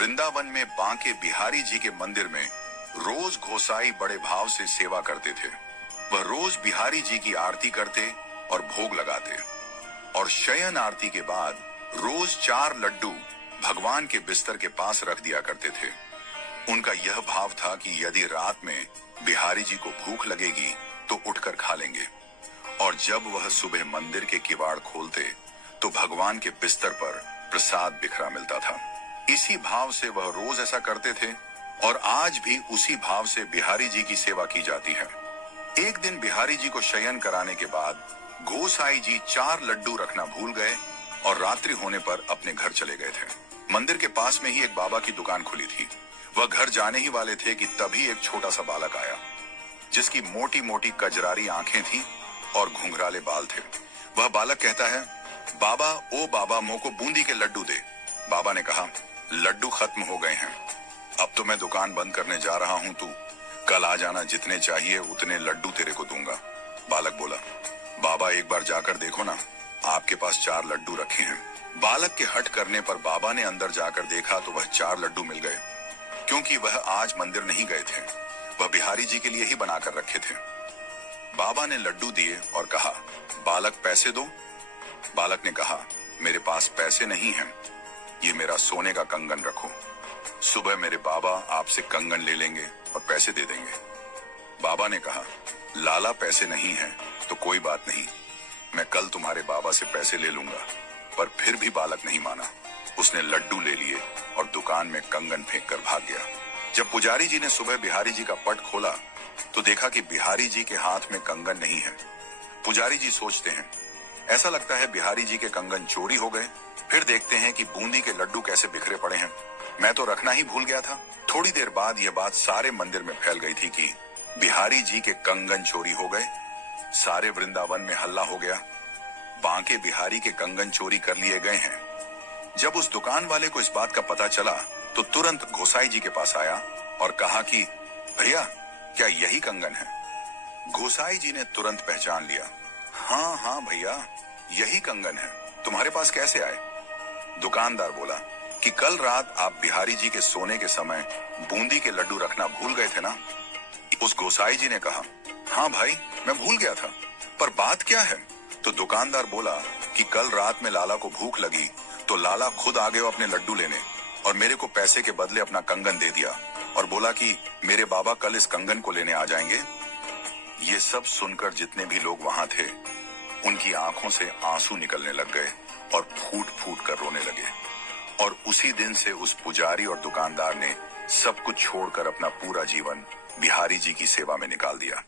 वृंदावन में बांके बिहारी जी के मंदिर में रोज गोसाई बड़े भाव से सेवा करते थे। वह रोज बिहारी जी की आरती करते और भोग लगाते और शयन आरती के बाद रोज 4 लड्डू भगवान के बिस्तर के पास रख दिया करते थे। उनका यह भाव था कि यदि रात में बिहारी जी को भूख लगेगी तो उठकर खा लेंगे, और जब वह सुबह मंदिर के किवाड़ खोलते तो भगवान के बिस्तर पर प्रसाद बिखरा मिलता था। इसी भाव से वह रोज ऐसा करते थे और आज भी उसी भाव से बिहारी जी की सेवा की जाती है। एक दिन बिहारी जी को शयन कराने के बाद गोसाई जी 4 लड्डू रखना भूल गए और रात्रि होने पर अपने घर चले गए थे। मंदिर के पास में ही एक बाबा की दुकान खुली थी। वह घर जाने ही वाले थे कि तभी एक छोटा सा बालक आया, जिसकी मोटी मोटी कजरारी आंखें थी और घुंघराले बाल थे। वह बालक कहता है, बाबा ओ बाबा मोको बूंदी के लड्डू दे। बाबा ने कहा, लड्डू खत्म हो गए हैं, अब तो मैं दुकान बंद करने जा रहा हूं, तू कल आ जाना, जितने चाहिए उतने लड्डू तेरे को दूंगा। बालक बोला, बाबा एक बार जाकर देखो ना, आपके पास 4 लड्डू रखे हैं। बालक के हट करने पर बाबा ने अंदर जाकर देखा तो वह 4 लड्डू मिल गए, क्योंकि वह आज मंदिर नहीं गए थे, वह बिहारी जी के लिए ही बनाकर रखे थे। बाबा ने लड्डू दिए और कहा, बालक पैसे दो। बालक ने कहा, मेरे पास पैसे नहीं हैं, ये मेरा सोने का कंगन रखो, सुबह मेरे बाबा आपसे कंगन ले लेंगे और पैसे दे देंगे। बाबा ने कहा, लाला पैसे नहीं हैं तो कोई बात नहीं, मैं कल तुम्हारे बाबा से पैसे ले लूंगा। पर फिर भी बालक नहीं माना, उसने लड्डू ले लिए और दुकान में कंगन फेंक कर भाग गया। जब पुजारी जी ने सुबह बिहारी जी का पट खोला तो देखा कि बिहारी जी के हाथ में कंगन नहीं है। पुजारी जी सोचते हैं, ऐसा लगता है बिहारी जी के कंगन चोरी हो गए। फिर देखते हैं कि बूंदी के लड्डू कैसे बिखरे पड़े हैं, मैं तो रखना ही भूल गया था। थोड़ी देर बाद यह बात सारे मंदिर में फैल गई थी कि बिहारी जी के कंगन चोरी हो गए। सारे वृंदावन में हल्ला हो गया, बांके बिहारी के कंगन चोरी कर लिए गए हैं। जब उस दुकान वाले को इस बात का पता चला तो तुरंत गोसाई जी के पास आया और कहा कि भैया, क्या यही कंगन है? गोसाई जी ने तुरंत पहचान लिया, हाँ हाँ भैया, यही कंगन है, तुम्हारे पास कैसे आए? दुकानदार बोला कि कल रात आप बिहारी जी के सोने के समय बूंदी के लड्डू रखना भूल गए थे ना? उस गोसाई जी ने कहा, हाँ भाई, मैं भूल गया था, पर बात क्या है? तो दुकानदार बोला कि कल रात में लाला को भूख लगी तो लाला खुद आ गए अपने लड्डू लेने और मेरे को पैसे के बदले अपना कंगन दे दिया और बोला कि मेरे बाबा कल इस कंगन को लेने आ जाएंगे। ये सब सुनकर जितने भी लोग वहां थे, उनकी आंखों से आंसू निकलने लग गए और फूट फूट कर रोने लगे। और उसी दिन से उस पुजारी और दुकानदार ने सब कुछ छोड़कर अपना पूरा जीवन बिहारी जी की सेवा में निकाल दिया।